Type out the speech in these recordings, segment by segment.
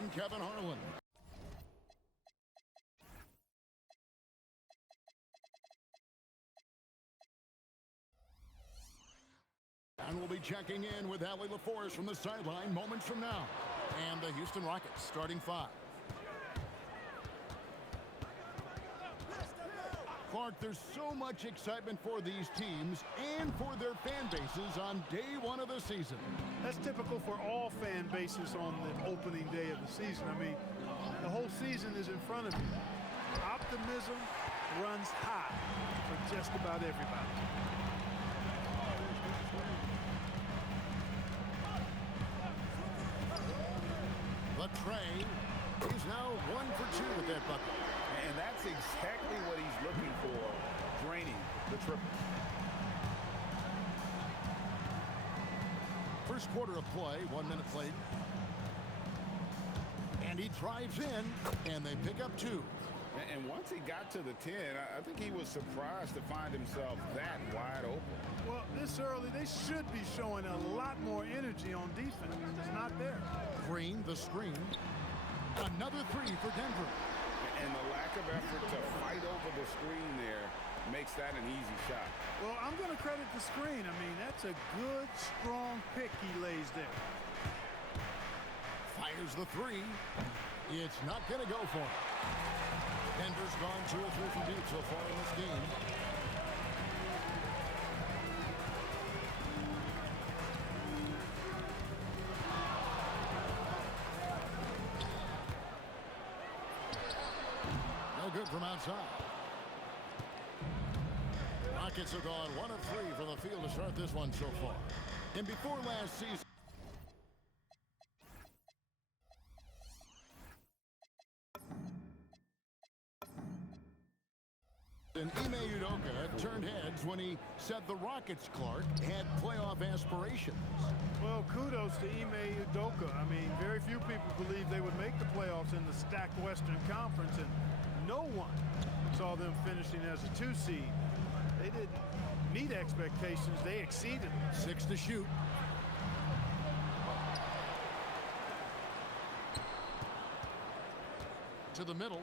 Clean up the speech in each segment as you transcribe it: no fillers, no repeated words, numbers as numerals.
I'm Kevin Harlan. And we'll be checking in with Allie LaForce from the sideline moments from now. And the Houston Rockets starting five. Clark, there's so much excitement for these teams and for their fan bases on day one of the season. That's typical for all fan bases on the opening day of the season. I mean, the whole season is in front of you. Optimism runs high for just about everybody. The Trey is now 1 for 2 with that bucket. And that's exactly what he's looking for, draining the triple. First quarter of play, 1 minute played. And he drives in, and they pick up 2. And once he got to the 10, I think he was surprised to find himself that wide open. Well, this early, they should be showing a lot more energy on defense. It's not there. Green, the screen. Another 3 for Denver. And the lack of effort to fight over the screen there makes that an easy shot. Well, I'm going to credit the screen. I mean, that's a good, strong pick he lays there. Fires the 3. It's not going to go for him. Denver's gone 2 or 3 from deep so far in this game. No good from outside. Rockets have gone 1 of 3 from the field to start this one so far. And before last season, and Ime Udoka turned heads when he said the Rockets, Clark, had playoff aspirations. Well, kudos to Ime Udoka. I mean, very few people believed they would make the playoffs in the stacked Western Conference, and no one saw them finishing as a 2 seed. They didn't meet expectations. They exceeded them. 6 to shoot. To the middle.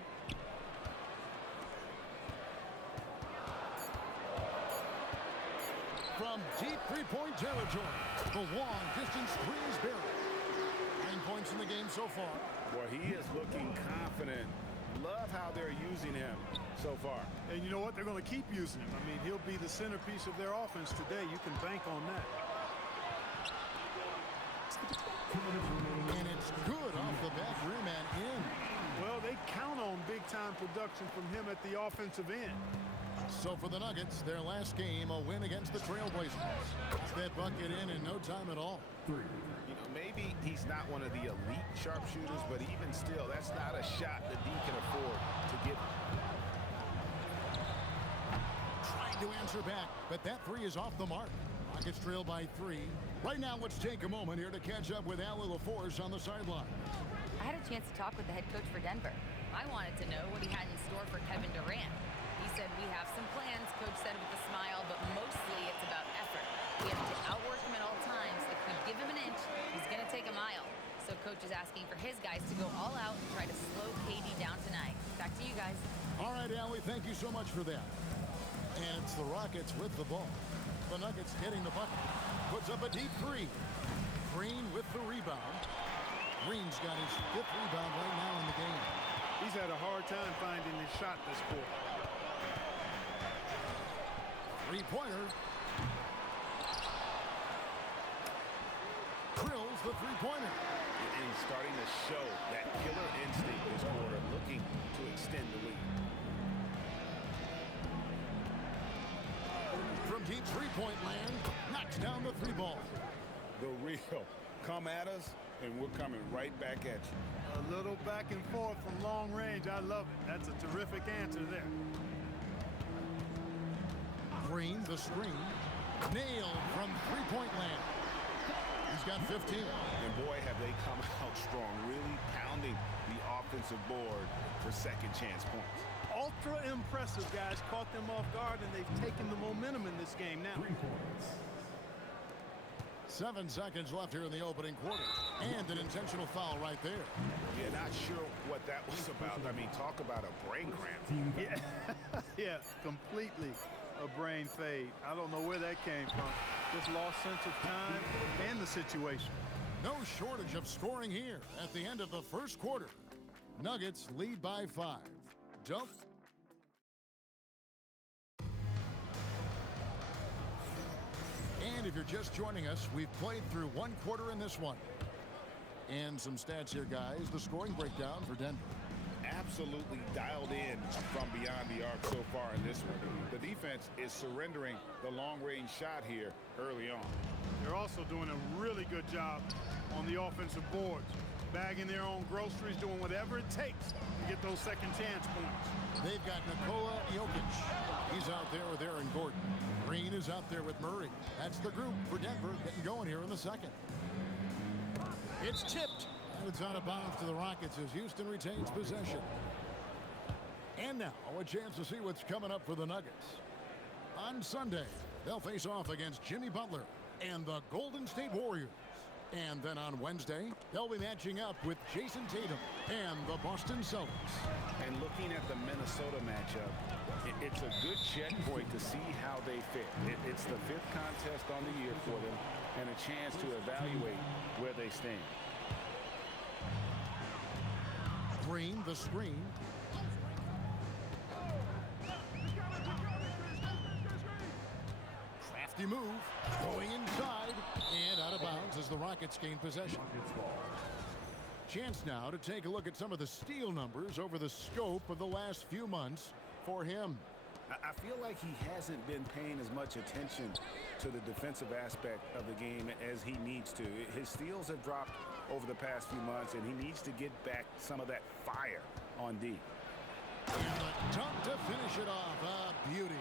From deep three-point territory, the long distance three is buried. 9 points in the game so far. Boy, he is looking confident. Love how they're using him so far. And you know what? They're going to keep using him. I mean, he'll be the centerpiece of their offense today. You can bank on that. And it's good off the back rim and in. Well, they count on big-time production from him at the offensive end. So for the Nuggets, their last game, a win against the Trailblazers. That bucket in no time at all. You know, maybe he's not one of the elite sharpshooters, but even still, that's not a shot that D can afford to give. Trying to answer back, but that 3 is off the mark. Rockets trail by 3. Right now, let's take a moment here to catch up with Allie LaForce on the sideline. I had a chance to talk with the head coach for Denver. I wanted to know what he had in store for Kevin Durant. He said, we have some plans, Coach said with a smile, but mostly it's about effort. We have to outwork him at all times. If we give him an inch, he's going to take a mile. So Coach is asking for his guys to go all out and try to slow KD down tonight. Back to you guys. All right, Allie, thank you so much for that. And it's the Rockets with the ball. The Nuggets getting the bucket. Puts up a deep 3. Green with the rebound. Green's got his 5th rebound right now in the game. He's had a hard time finding his shot this quarter. Three-pointer. Drills the three-pointer. And he's starting to show that killer instinct this quarter, looking to extend the lead. From deep three-point land, knocks down the 3 ball. The real. Come at us, and we're coming right back at you. A little back and forth from long range. I love it. That's a terrific answer there. Green, the screen. Nailed from three-point land. He's got 15. And boy, have they come out strong, really pounding the offensive board for second chance points. Ultra impressive, guys. Caught them off guard, and they've taken the momentum in this game now. 3 points. 7 seconds left here in the opening quarter. And an intentional foul right there. Yeah, not sure what that was about. I mean, talk about a brain cramp. Yeah, yeah, completely a brain fade. I don't know where that came from. Just lost sense of time and the situation. No shortage of scoring here at the end of the first quarter. Nuggets lead by 5. Dump. And if you're just joining us, we've played through 1 quarter in this one. And some stats here, guys. The scoring breakdown for Denver. Absolutely dialed in from beyond the arc so far in this one. The defense is surrendering the long-range shot here early on. They're also doing a really good job on the offensive boards, bagging their own groceries, doing whatever it takes to get those second chance points. They've got Nikola Jokic. He's out there with Aaron Gordon. Green is out there with Murray. That's the group for Denver getting going here in the second. It's tipped. And it's out of bounds to the Rockets as Houston retains possession. And now a chance to see what's coming up for the Nuggets. On Sunday, they'll face off against Jimmy Butler and the Golden State Warriors. And then on Wednesday, they'll be matching up with Jason Tatum and the Boston Celtics. And looking at the Minnesota matchup, it's a good checkpoint to see how they fit. It's the 5th contest on the year for them and a chance to evaluate where they stand. Green, the screen. Crafty move, going inside, and out of bounds as the Rockets gain possession. Chance now to take a look at some of the steal numbers over the scope of the last few months for him. I feel like he hasn't been paying as much attention to the defensive aspect of the game as he needs to. His steals have dropped over the past few months, and he needs to get back some of that fire on D. And the dunk to finish it off. A beauty.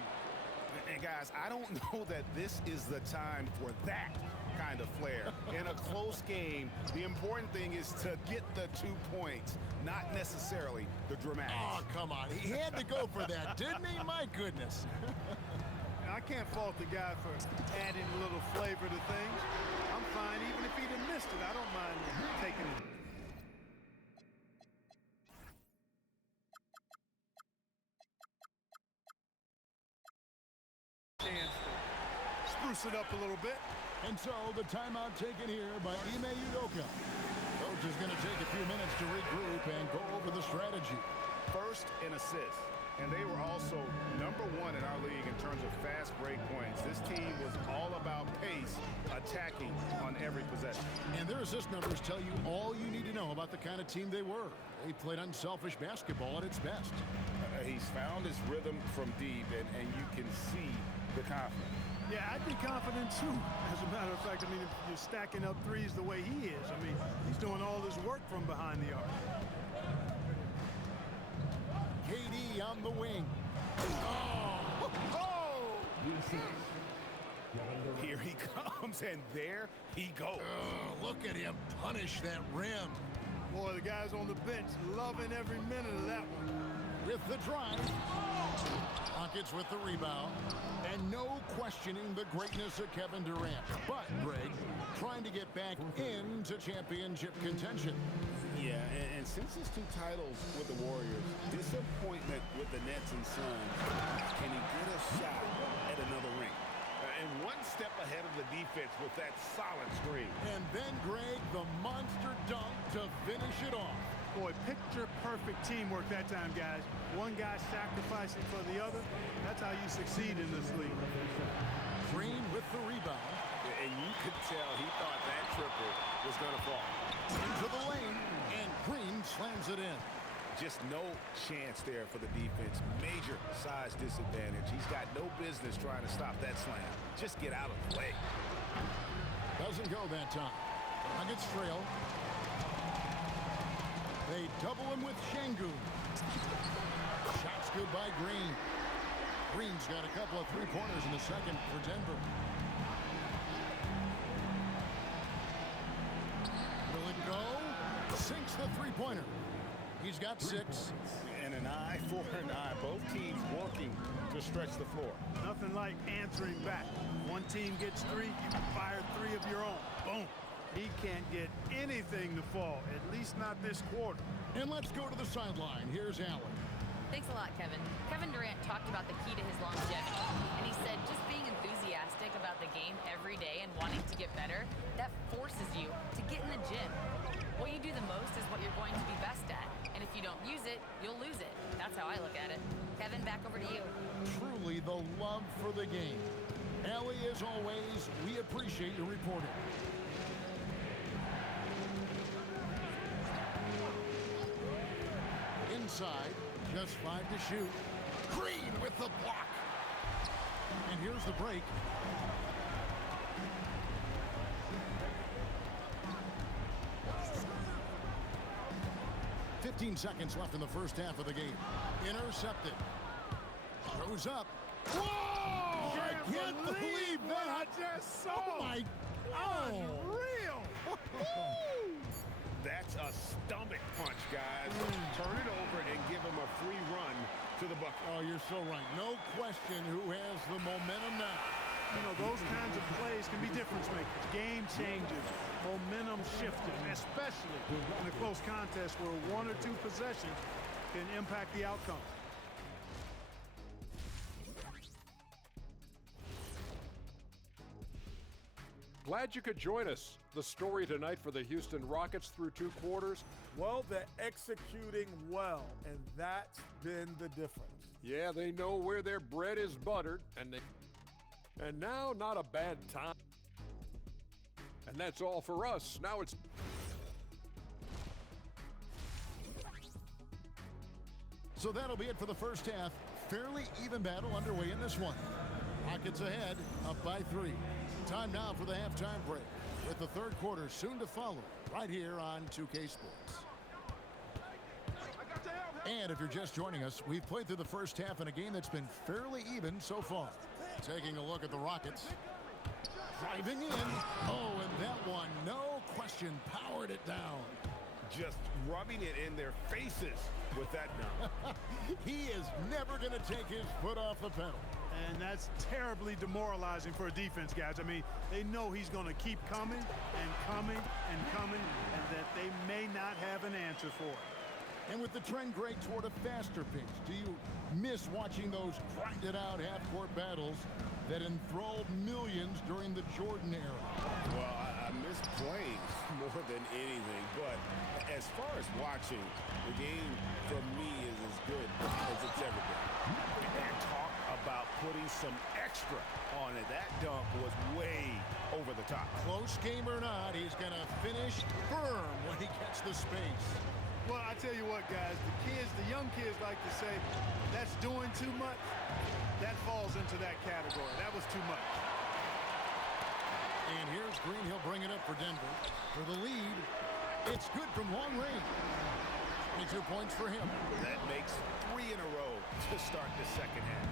And guys, I don't know that this is the time for that kind of flair. In a close game, the important thing is to get the 2 points, not necessarily the dramatics. Oh, come on. He had to go for that, didn't he? My goodness. I can't fault the guy for adding a little flavor to things. I'm fine even if he'd have missed it. I don't mind taking it. Chance to spruce it up a little bit. And so the timeout taken here by Ime Udoka. Coach is going to take a few minutes to regroup and go over the strategy. First in assists. And they were also #1 in our league in terms of fast break points. This team was all about pace, attacking on every possession. And their assist numbers tell you all you need to know about the kind of team they were. They played unselfish basketball at its best. He's found his rhythm from deep, and you can see the confidence. Yeah, I'd be confident too. As a matter of fact, I mean, if you're stacking up threes the way he is, I mean, he's doing all this work from behind the arc. KD on the wing. Oh! Oh! Here he comes, and there he goes. Look at him punish that rim. Boy, the guys on the bench loving every minute of that one. With the drive. Rockets with the rebound. And no questioning the greatness of Kevin Durant. But, Greg, trying to get back into championship contention. Yeah, and since his 2 titles with the Warriors, disappointment with the Nets and Suns, can he get a shot at another ring? And one step ahead of the defense with that solid screen. And then, Greg, the monster dunk to finish it off. Boy, picture-perfect teamwork that time, guys. One guy sacrificing for the other. That's how you succeed in this league. Green with the rebound. And you could tell he thought that triple was going to fall. Into the lane, and Green slams it in. Just no chance there for the defense. Major size disadvantage. He's got no business trying to stop that slam. Just get out of the way. Doesn't go that time. Nuggets trail. They double him with Şengün. Shots good by Green. Green's got a couple of three-pointers in the second for Denver. Will it go? Sinks the three-pointer. He's got 6. And an eye for an eye. Both teams working to stretch the floor. Nothing like answering back. One team gets 3, you fire 3 of your own. Boom. He can't get anything to fall, at least not this quarter. And let's go to the sideline. Here's Allen. Thanks a lot, Kevin. Kevin Durant talked about the key to his longevity. And he said just being enthusiastic about the game every day and wanting to get better, that forces you to get in the gym. What you do the most is what you're going to be best at. And if you don't use it, you'll lose it. That's how I look at it. Kevin, back over to you. Truly the love for the game. Allie, as always, we appreciate your reporting. Inside, just 5 to shoot. Green with the block. And here's the break. $15 seconds left in the first half of the game. Intercepted. Throws up. Whoa! I can't believe what I that! just saw. Oh my! Oh! Unreal. That's a stomach punch, guys. Turn it over and give him a free run to the bucket. Oh, you're so right. No question who has the momentum now. You know, those kinds of plays can be difference makers. Game changers, momentum shifters, especially in a close contest where 1 or 2 possessions can impact the outcome. Glad you could join us. The story tonight for the Houston Rockets through 2 quarters. Well, they're executing well, and that's been the difference. Yeah, they know where their bread is buttered, and now not a bad time. And that's all for us. Now it's So that'll be it for the first half. Fairly even battle underway in this one. Rockets ahead, up by 3. Time now for the halftime break, with the third quarter soon to follow, right here on 2K Sports. And if you're just joining us, we've played through the first half in a game that's been fairly even so far. Taking a look at the Rockets. Driving in. Oh, and that one, no question, powered it down. Just rubbing it in their faces with that dunk. He is never going to take his foot off the pedal. And that's terribly demoralizing for a defense, guys. I mean, they know he's going to keep coming and coming and coming, and that they may not have an answer for it. And with the trend great toward a faster pace, do you miss watching those grinded-out half-court battles that enthralled millions during the Jordan era? Well, I miss playing more than anything, but as far as watching, the game for me is as good as it's ever been. And talk about putting some extra on it. That dunk was way over the top. Close game or not, he's going to finish firm when he gets the space. Well, I tell you what, guys, the young kids like to say, that's doing too much. That falls into that category. That was too much. And here's Green. He'll bring it up for Denver. For the lead, it's good from long range. 22 points for him. That makes 3 in a row to start the second half.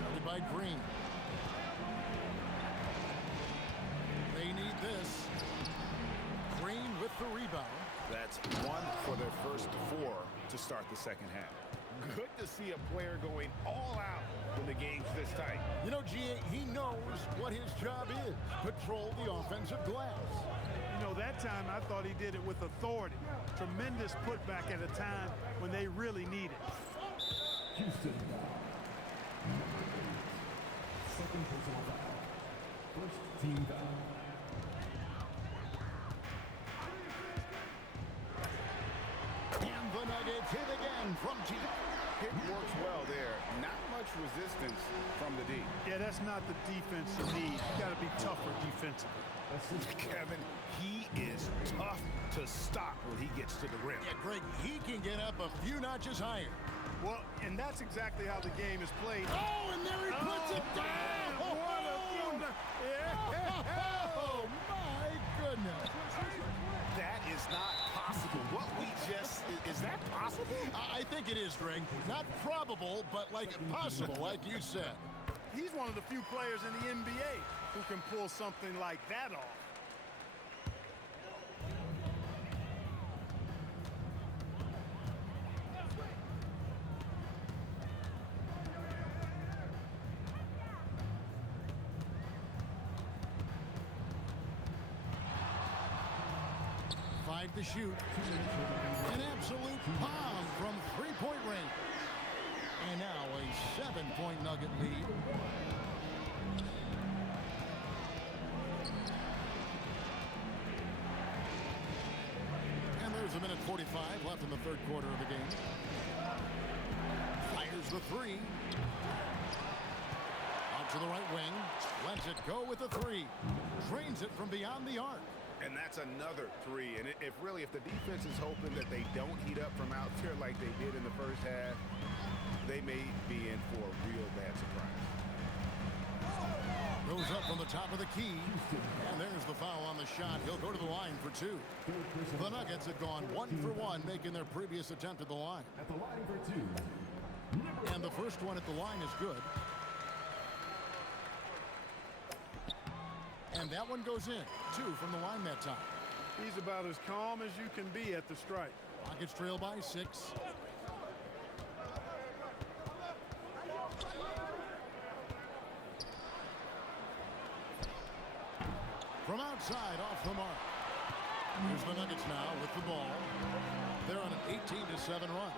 Guarded by Green. They need this. Green with the rebound. That's 1 for their first 4 to start the second half. Good to see a player going all out when the game's this tight. You know, G.A., he knows what his job is. Patrol the offensive glass. You know, that time I thought he did it with authority. Tremendous putback at a time when they really need it. Houston. Second personal foul. First team foul. And the Nuggets hit again from deep. It works well there. Not much resistance from the D. Yeah, that's not the defense you need. You got to be tougher defensively. Kevin, he is tough to stop when he gets to the rim. Yeah, Greg, he can get up a few notches higher. Well, and that's exactly how the game is played. Oh, and there he puts it down! Man, what a Oh, my goodness. That is not possible. What we just, is that possible? I think it is, Greg. Not probable, but like possible, like you said. He's one of the few players in the NBA who can pull something like that off. 5 to shoot. An absolute bomb from three-point range. And now a 7-point Nugget lead. And there's a minute 45 left in the third quarter of the game. Fires the three. Out to the right wing. Lets it go with the three. Drains it from beyond the arc. And that's another three. And if the defense is hoping that they don't heat up from out there like they did in the first half, they may be in for a real bad surprise. Goes up on the top of the key. And there's the foul on the shot. He'll go to the line for two. The Nuggets have gone 1 for 1, making their previous attempt at the line. At the line for two. And the first one at the line is good. And that one goes in. 2 from the line that time. He's about as calm as you can be at the strike. Rockets trail by 6. From outside, off the mark. Here's the Nuggets now with the ball. They're on an 18-7 run.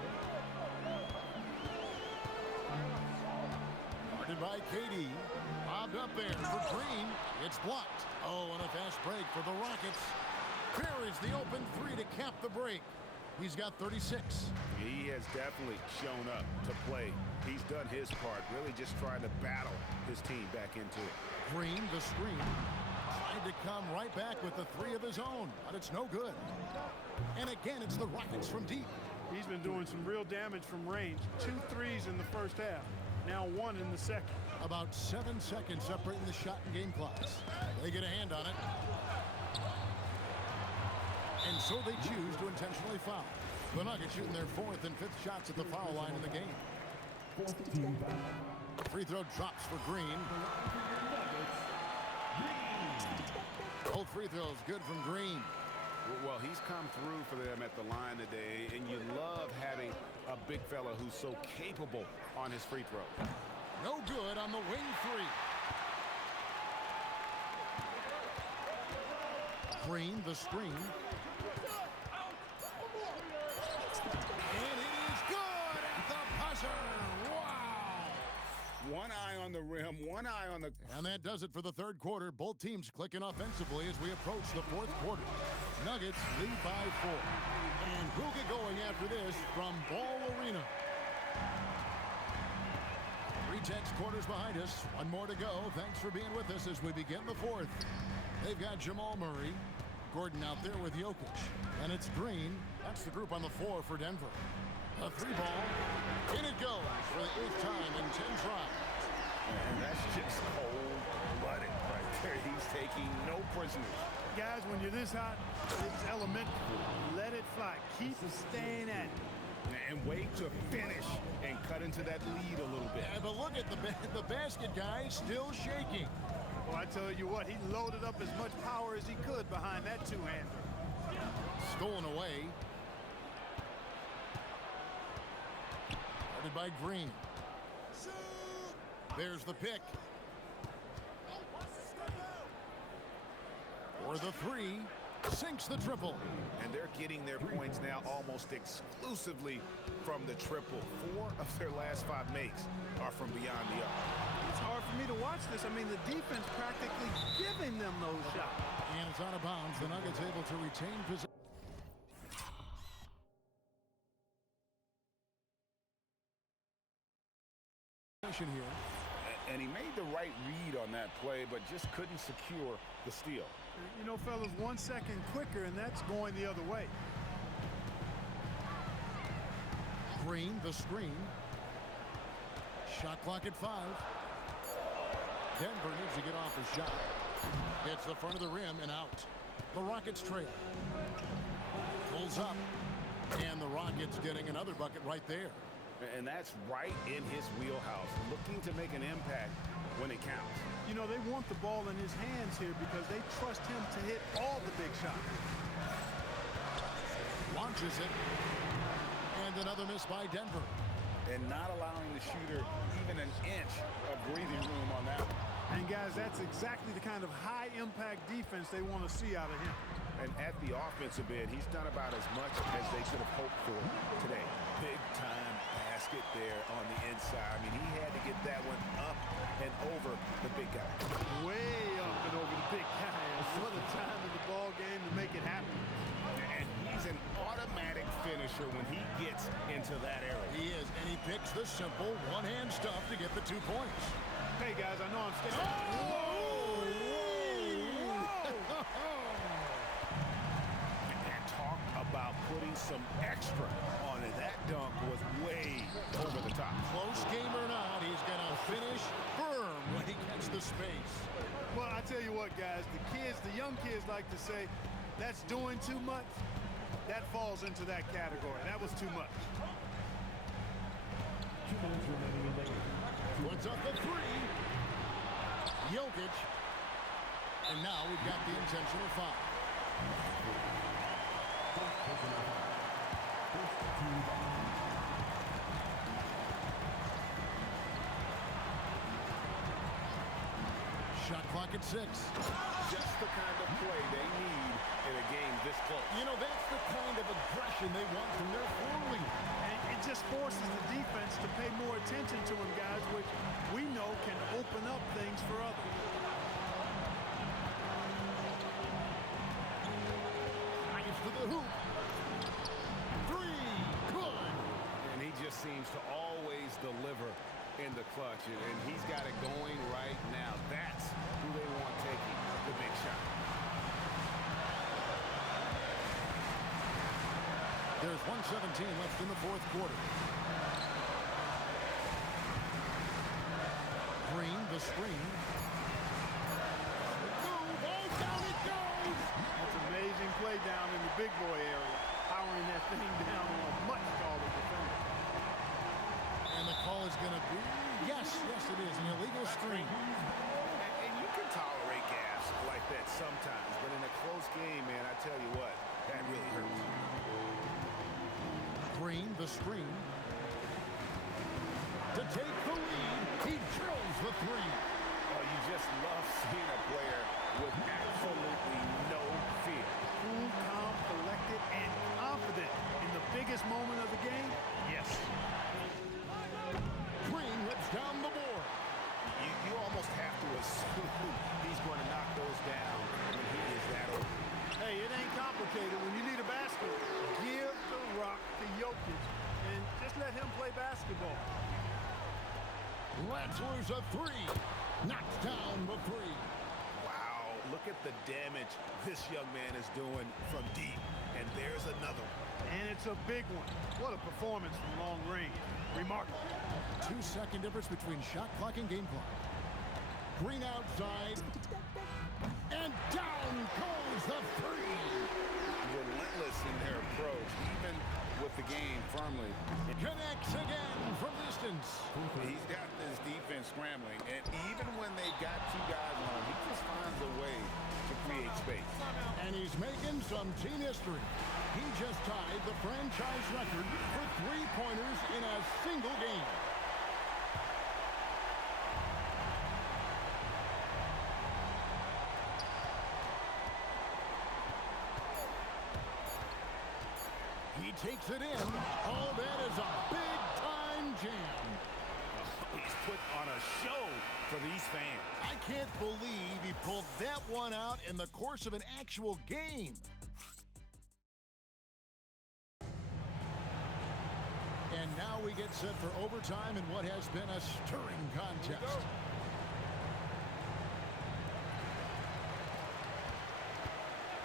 Guarded by KD. Bobbed up there for Green. It's blocked. Oh, and a fast break for the Rockets. Buries the open three to cap the break. He's got 36. He has definitely shown up to play. He's done his part, really just trying to battle his team back into it. Green, the screen. Tried to come right back with the three of his own, but it's no good. And again, it's the Rockets from deep. He's been doing some real damage from range. 2 threes in the first half. Now 1 in the second. About 7 seconds separating the shot and game clocks. They get a hand on it. And so they choose to intentionally foul. The Nuggets shooting their 4th and 5th shots at the foul line in the game. 4th team foul. Free throw drops for Green. Both free throws good from Green. Well, he's come through for them at the line today, and you love having a big fella who's so capable on his free throw. No good on the wing three. Green, the screen. And it is good at the buzzer. Wow. One eye on the rim, one eye on the... And that does it for the third quarter. Both teams clicking offensively as we approach the fourth quarter. Nuggets lead by 4. And we'll get going after this from Ball Arena. 3 quarters behind us. 1 more to go. Thanks for being with us as we begin the fourth. They've got Jamal Murray. Gordon out there with Jokic. And it's Green. That's the group on the floor for Denver. A 3-ball. In it goes for the 8th time in 10 tries. And that's just cold-blooded right there. He's taking no prisoners. Guys, when you're this hot, it's elementary. Let it fly. Keep staying at it. And wait to finish and cut into that lead a little bit. Yeah, but look at the basket guy still shaking. Well, I tell you what, he loaded up as much power as he could behind that two-hander. Stolen away. Guarded by Green. There's the pick. For the 3. Sinks the triple. And they're getting their points now almost exclusively from the triple. 4 of their last 5 makes are from beyond the arc. It's hard for me to watch this. I mean, the defense practically giving them those shots. And it's out of bounds. The Nuggets able to retain possession. Here. And he made the right read on that play, but just couldn't secure the steal. You know, fellas, 1 second quicker, and that's going the other way. Green, the screen. Shot clock at 5. Denver needs to get off his shot. Gets the front of the rim and out. The Rockets trail. Pulls up. And the Rockets getting another bucket right there. And that's right in his wheelhouse, looking to make an impact when it counts. You know, they want the ball in his hands here because they trust him to hit all the big shots. Launches it. And another miss by Denver. And not allowing the shooter even an inch of breathing room on that one. And guys, that's exactly the kind of high-impact defense they want to see out of him. And at the offensive end, he's done about as much as they could have hoped for today. Big-time basket there on the inside. I mean, he had to get that one up and over the big guy. Way up and over the big guy. What a time in the ball game to make it happen. And he's an automatic finisher when he gets into that area. He is, and he picks the simple one-hand stuff to get the 2 points. Hey, guys, I know I'm standing. And talk about putting some extra on it. That dunk was way over the top. Close game or not, he's going to finish firm when he gets the space. Well, I tell you what, guys, the young kids like to say, that's doing too much. That falls into that category. That was too much. 2 minutes remaining in the game. Puts up the 3. Jokic. And now we've got the intentional foul. Shot clock at 6. Just the kind of play they need in a game this close. You know, that's the kind of aggression they want from their forward. And it just forces the defense to pay more attention to him, guys, which we know can open up things for others. Drives to the hoop. 3. Good. And he just seems to always deliver in the clutch. And he's got it going right now. That's who they want taking the big shot. There's 1:17 left in the 4th quarter. Green, the screen. Ball down it goes! That's an amazing play down in the big boy area, powering that thing down on a much taller defender. And the call is going to be, yes, it is, an illegal screen. And you can tolerate gas like that sometimes. But in a close game, man, I tell you what, that really hurts. Green, the screen. To take the lead, he drills the 3. Oh, you just love seeing a player with absolutely no fear. Cool, calm, collected, and confident in the biggest moment of the game? Yes. Green whips down the board. You almost have to assume he's going to knock those down when he is that open. Hey, it ain't complicated. When you need a basket, give the rock to Jokic and just let him play basketball. Lets loose a 3. Knocks down the 3. Wow, look at the damage this young man is doing from deep. And there's another one. And it's a big one. What a performance from long range. Remarkable. 2-second difference between shot clock and game clock. Green outside. And down goes the 3. Relentless in their approach, even with the game firmly. Connects again from distance. He's got this defense scrambling, and even when they got 2 guys on him, he just finds a way to create space. And he's making some team history. He just tied the franchise record for 3-pointers in a single game. He takes it in. Oh, that is a big-time jam. He's put on a show for these fans. I can't believe he pulled that one out in the course of an actual game. And now we get set for overtime in what has been a stirring contest.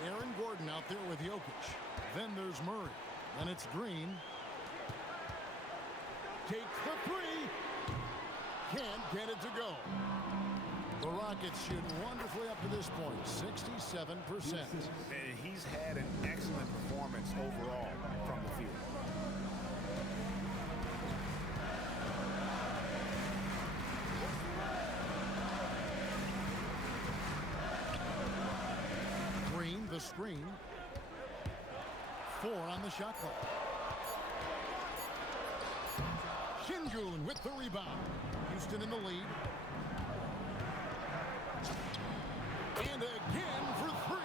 Aaron Gordon out there with Jokic. Then there's Murray. Then it's Green. Takes the 3. Can't get it to go. The Rockets shoot wonderfully up to this point, 67%. And he's had an excellent performance overall from the field. Green, the screen. 4 on the shot clock. Şengün with the rebound. Houston in the lead. And again for 3.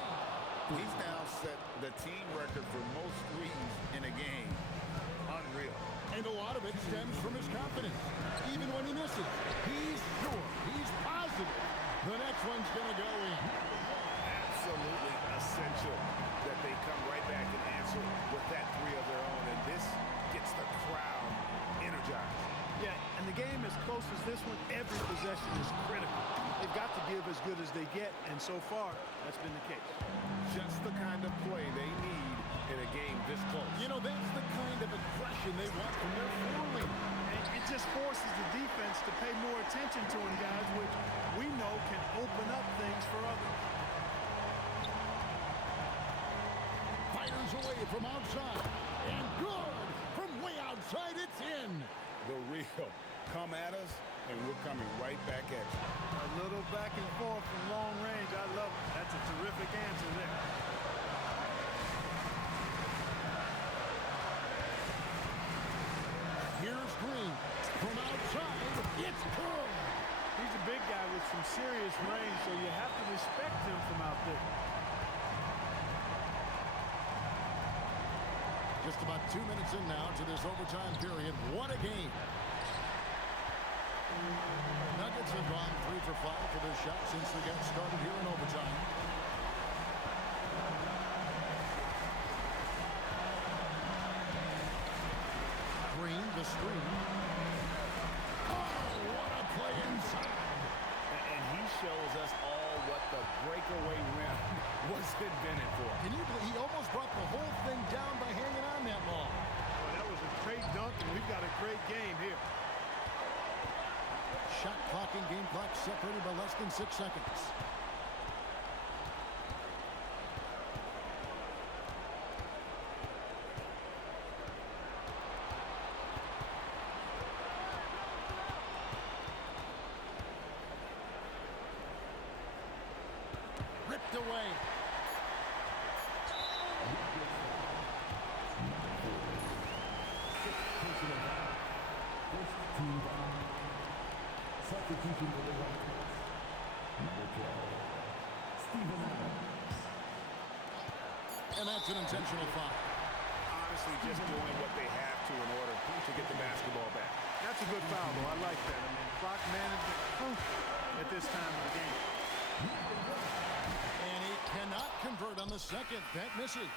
He's now set the team record for most threes in a game. Unreal. And a lot of it stems from his confidence. Even when he misses, he's sure, he's positive. The next one's going to go in. Absolutely essential that they come right back and answer with that three of their own. And this gets the crowd energized. Yeah, and the game as close as this one, every possession is critical. They've got to give as good as they get, and so far, that's been the case. Just the kind of play they need in a game this close. You know, that's the kind of aggression they want from their floor leader. And it just forces the defense to pay more attention to him, guys, which we know can open up things for others. Fires away from outside. And good! From way outside, it's in. The real come at us, and we're coming right back at you. A little back and forth from long range. I love it. That's a terrific answer there. Here's Green. From outside, it's good. He's a big guy with some serious range, so you have to respect him from out there. Just about 2 minutes in now to this overtime period. What a game. Nuggets have gone 3 for 5 for their shot since they got started here in overtime. Green, the screen. Oh, what a play inside. And he shows us all what the breakaway rim was invented for. Can you believe he almost brought the whole thing down by hanging on that long? Boy, that was a great dunk, and we've got a great game here. Shot clock and game clock separated by less than 6 seconds. Ripped away. Substitution for the Rockets. Number 12, Steven Adams. And that's an intentional foul. Honestly, just doing what they have to in order to get the basketball back. That's a good foul, though. I like that. I mean, clock management crucial at this time of the game. And he cannot convert on the second. That misses.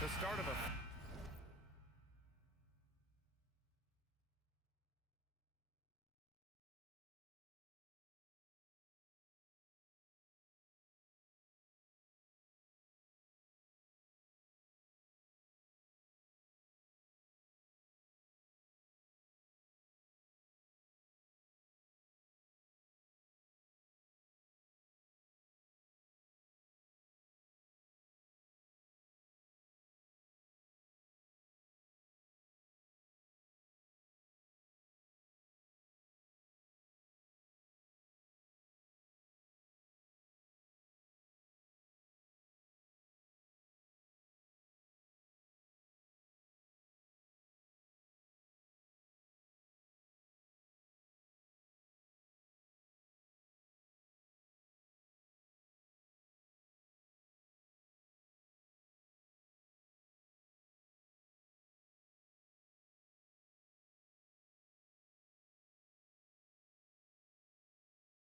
The start of a